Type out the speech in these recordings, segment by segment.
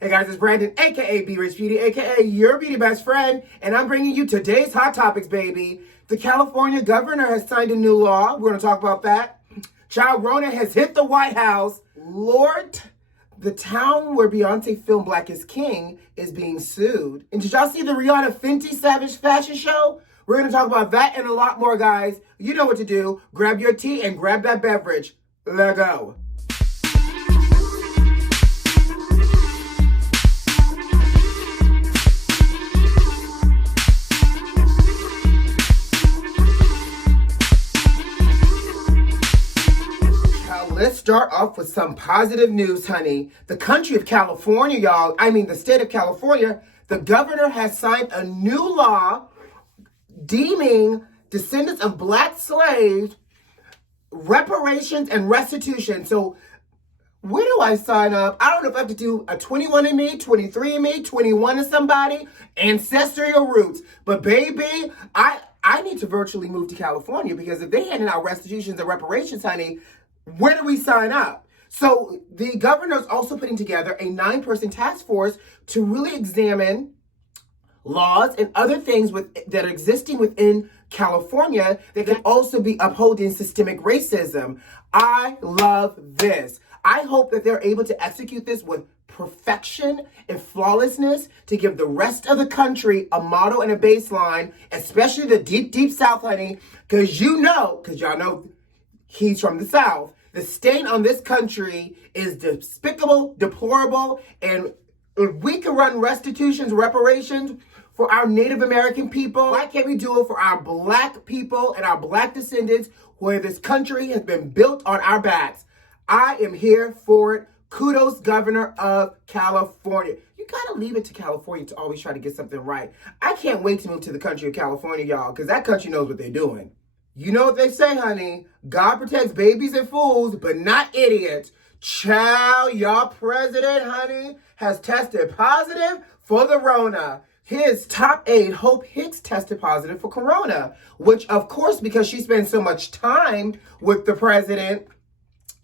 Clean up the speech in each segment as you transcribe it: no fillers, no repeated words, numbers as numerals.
Hey guys, it's Brandon, aka B.Rich Beauty, aka your beauty best friend, and I'm bringing you today's hot topics, baby. The California governor has signed a new law. We're going to talk about that. Child Rona has hit the White House. Lord, the town where Beyonce filmed Black is King is being sued. And did y'all see the Rihanna Fenty Savage fashion show? We're going to talk about that and a lot more, guys. You know what to do. Grab your tea and grab that beverage. Let's go. Let's start off with some positive news, honey. The country of California, y'all, the state of California, the governor has signed a new law deeming descendants of Black slaves reparations and restitution. So where do I sign up? I don't know if I have to do a 21andMe, 23andMe, 21 of somebody, ancestral roots. But baby, I need to virtually move to California because if they handing out restitutions and reparations, honey, where do we sign up? So the governor's also putting together a 9-person task force to really examine laws and other things that are existing within California that can also be upholding systemic racism. I love this. I hope that they're able to execute this with perfection and flawlessness to give the rest of the country a model and a baseline, especially the deep, deep South, honey, because y'all know he's from the South. The stain on this country is despicable, deplorable, and if we can run restitutions, reparations for our Native American people, why can't we do it for our Black people and our Black descendants where this country has been built on our backs? I am here for it. Kudos, Governor of California. You gotta leave it to California to always try to get something right. I can't wait to move to the country of California, y'all, because that country knows what they're doing. You know what they say, honey. God protects babies and fools, but not idiots. Child, y'all president, honey, has tested positive for the Rona. His top aide, Hope Hicks, tested positive for corona, which, of course, because she spends so much time with the president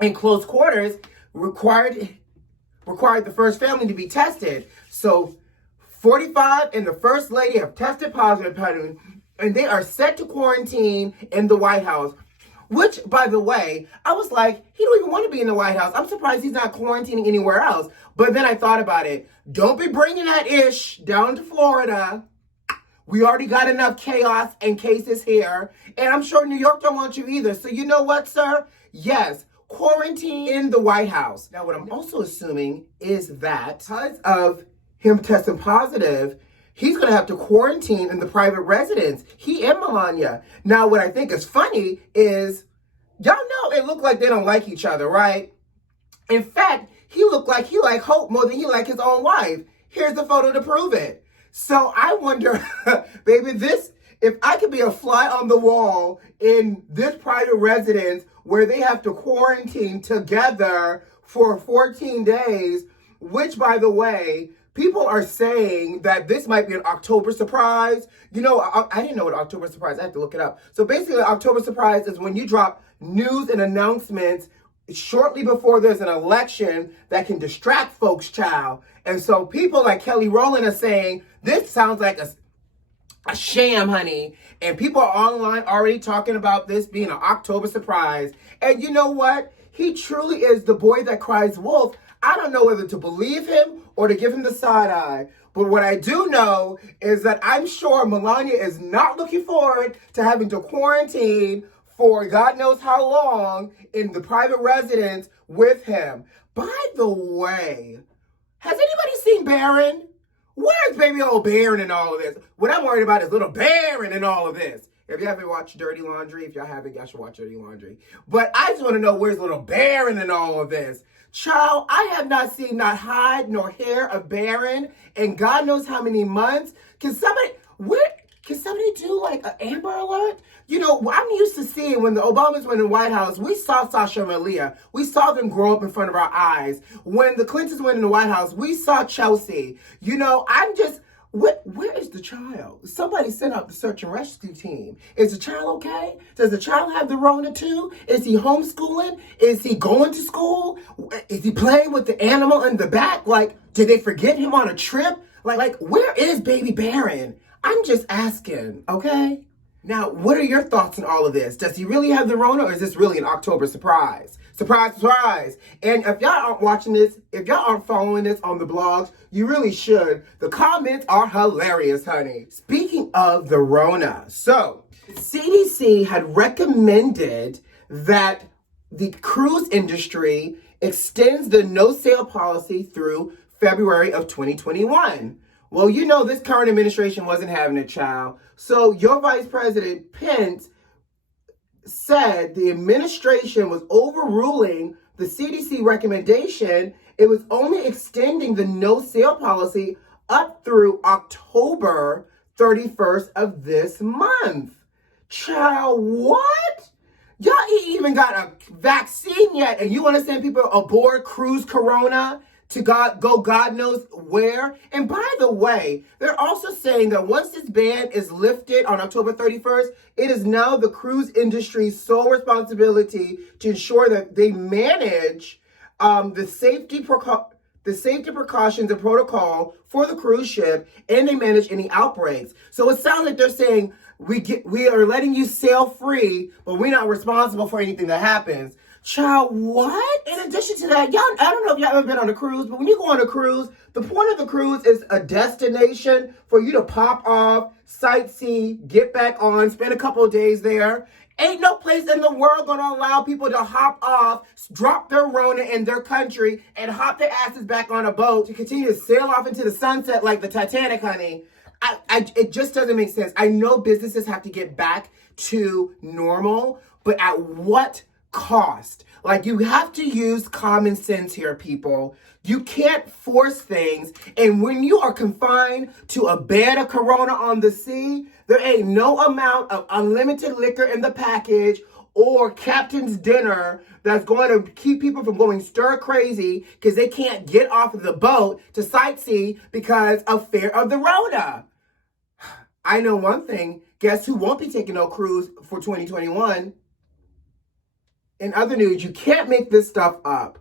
in close quarters, required the first family to be tested. So 45 and the first lady have tested positive, honey, and they are set to quarantine in the White House. Which, by the way, I was like, he don't even want to be in the White House. I'm surprised he's not quarantining anywhere else. But then I thought about it. Don't be bringing that ish down to Florida. We already got enough chaos and cases here. And I'm sure New York don't want you either. So you know what, sir? Yes, quarantine in the White House. Now, what I'm also assuming is that because of him testing positive, he's going to have to quarantine in the private residence. He and Malia. Now, what I think is funny is, y'all know it looked like they don't like each other, right? In fact, he looked like he liked Hope more than he liked his own wife. Here's the photo to prove it. So I wonder, baby, if I could be a fly on the wall in this private residence where they have to quarantine together for 14 days, which, by the way, people are saying that this might be an October surprise. You know, I didn't know what October surprise, I have to look it up. So basically, October surprise is when you drop news and announcements shortly before there's an election that can distract folks, child. And so people like Kelly Rowland are saying, this sounds like a sham, honey. And people are online already talking about this being an October surprise. And you know what? He truly is the boy that cries wolf. I don't know whether to believe him or to give him the side eye. But what I do know is that I'm sure Melania is not looking forward to having to quarantine for God knows how long in the private residence with him. By the way, has anybody seen Barron? Where's baby old Barron in all of this? What I'm worried about is little Barron in all of this. If you haven't watched Dirty Laundry, if y'all haven't, y'all should watch Dirty Laundry. But I just want to know where's little Barron in all of this. Child, I have not seen not hide nor hair of Barron in God knows how many months. Can somebody do like an Amber Alert? You know, I'm used to seeing when the Obamas went in the White House, we saw Sasha and Malia. We saw them grow up in front of our eyes. When the Clintons went in the White House, we saw Chelsea. You know, Where is the child? Somebody sent out the search and rescue team. Is the child okay? Does the child have the Rona too? Is he homeschooling? Is he going to school? Is he playing with the animal in the back? Like, did they forget him on a trip? Like, where is baby Baron? I'm just asking, okay? Now, what are your thoughts on all of this? Does he really have the Rona, or is this really an October surprise? Surprise, surprise. And if y'all aren't watching this, if y'all aren't following this on the blogs, you really should. The comments are hilarious, honey. Speaking of the Rona, so CDC had recommended that the cruise industry extends the no-sail policy through February of 2021. Well, you know this current administration wasn't having a child. So your Vice President Pence said the administration was overruling the CDC recommendation. It was only extending the no-sail policy up through October 31st of this month. Child, what? Y'all ain't even got a vaccine yet, and you want to send people aboard Cruise Corona to go God knows where? And by the way, they're also saying that once this ban is lifted on October 31st, it is now the cruise industry's sole responsibility to ensure that they manage the safety precautions and protocol for the cruise ship, and they manage any outbreaks. So it sounds like they're saying we are letting you sail free, but we're not responsible for anything that happens. Child, what? In addition to that, y'all, I don't know if y'all ever been on a cruise, but when you go on a cruise, the point of the cruise is a destination for you to pop off, sightsee, get back on, spend a couple of days there. Ain't no place in the world gonna allow people to hop off, drop their Rona in their country, and hop their asses back on a boat to continue to sail off into the sunset like the Titanic, honey. It just doesn't make sense. I know businesses have to get back to normal, but at what cost? Like, you have to use common sense here, people. You can't force things. And when you are confined to a bed of Corona on the sea, there ain't no amount of unlimited liquor in the package or captain's dinner that's going to keep people from going stir crazy because they can't get off of the boat to sightsee because of fear of the Rona. I know one thing. Guess who won't be taking no cruise for 2021? In other news, you can't make this stuff up.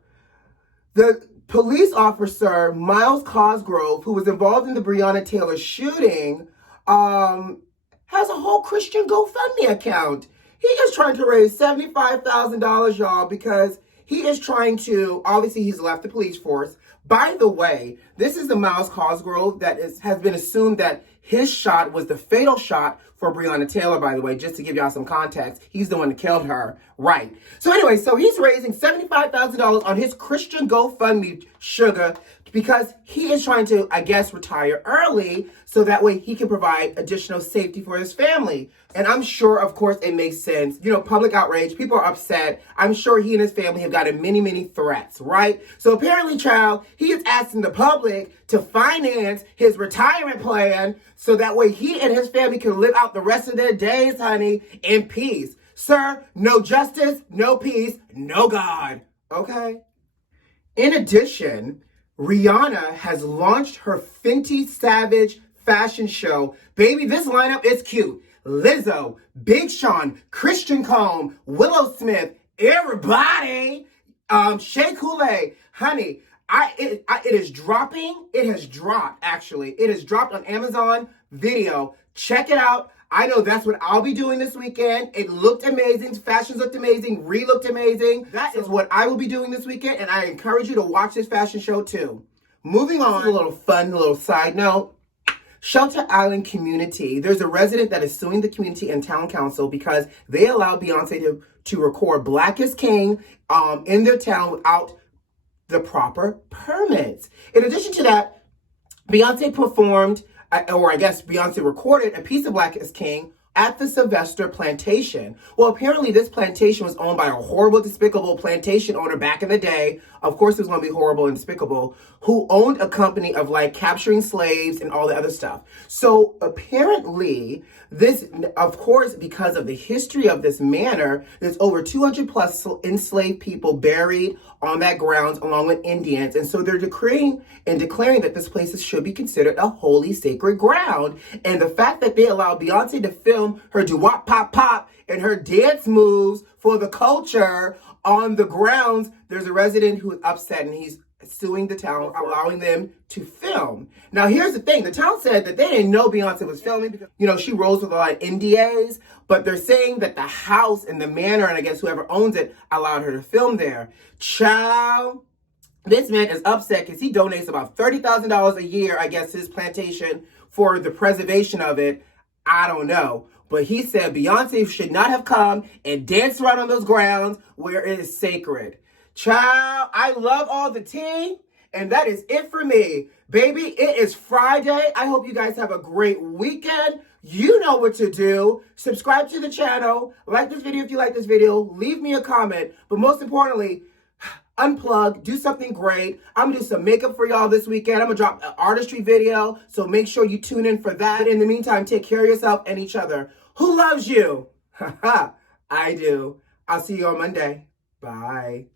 The police officer, Miles Cosgrove, who was involved in the Breonna Taylor shooting, has a whole Christian GoFundMe account. He is trying to raise $75,000, y'all, because he is trying to, obviously he's left the police force. By the way, this is the Miles Cosgrove that has been assumed that his shot was the fatal shot for Breonna Taylor, by the way, just to give y'all some context. He's the one that killed her. Right. So anyway, so he's raising $75,000 on his Christian GoFundMe, sugar, because he is trying to, I guess, retire early so that way he can provide additional safety for his family. And I'm sure, of course, it makes sense. You know, public outrage, people are upset. I'm sure he and his family have gotten many, many threats, right? So apparently, child, he is asking the public to finance his retirement plan so that way he and his family can live out the rest of their days, honey, in peace. Sir, no justice, no peace, no God. Okay? In addition, Rihanna has launched her Fenty Savage fashion show. Baby, this lineup is cute. Lizzo, Big Sean, Christian Combe, Willow Smith, everybody. Shea Coulee. Honey, it is dropping. It has dropped, actually. It has dropped on Amazon Video. Check it out. I know that's what I'll be doing this weekend. It looked amazing. Fashions looked amazing. Looked amazing. That is what I will be doing this weekend, and I encourage you to watch this fashion show too. Moving on, a little fun, little side note. Shelter Island community. There's a resident that is suing the community and town council because they allowed Beyonce to record Black is King in their town without the proper permits. In addition to that, Beyonce performed, or I guess Beyonce recorded a piece of Black is King at the Sylvester plantation. Well, apparently this plantation was owned by a horrible, despicable plantation owner back in the day. of course it was going to be horrible and despicable, who owned a company of like capturing slaves and all the other stuff. So apparently this, of course, because of the history of this manor, there's over 200 plus enslaved people buried on that grounds along with Indians. And so they're decreeing and declaring that this place should be considered a holy sacred ground. And the fact that they allowed Beyonce to film her do-wop pop pop and her dance moves for the culture on the grounds, there's a resident who is upset and he's suing the town, allowing them to film. Now, here's the thing. The town said that they didn't know Beyonce was filming because, you know, she rolls with a lot of NDAs, but they're saying that the house and the manor, and I guess whoever owns it, allowed her to film there. Child, this man is upset because he donates about $30,000 a year, I guess, to his plantation for the preservation of it. I don't know. But he said Beyonce should not have come and danced around on those grounds where it is sacred. Child, I love all the tea, and that is it for me. Baby, it is Friday. I hope you guys have a great weekend. You know what to do. Subscribe to the channel. Like this video if you like this video. Leave me a comment. But most importantly, unplug, do something great. I'm going to do some makeup for y'all this weekend. I'm going to drop an artistry video, so make sure you tune in for that. In the meantime, take care of yourself and each other. Who loves you? I do. I'll see you on Monday. Bye.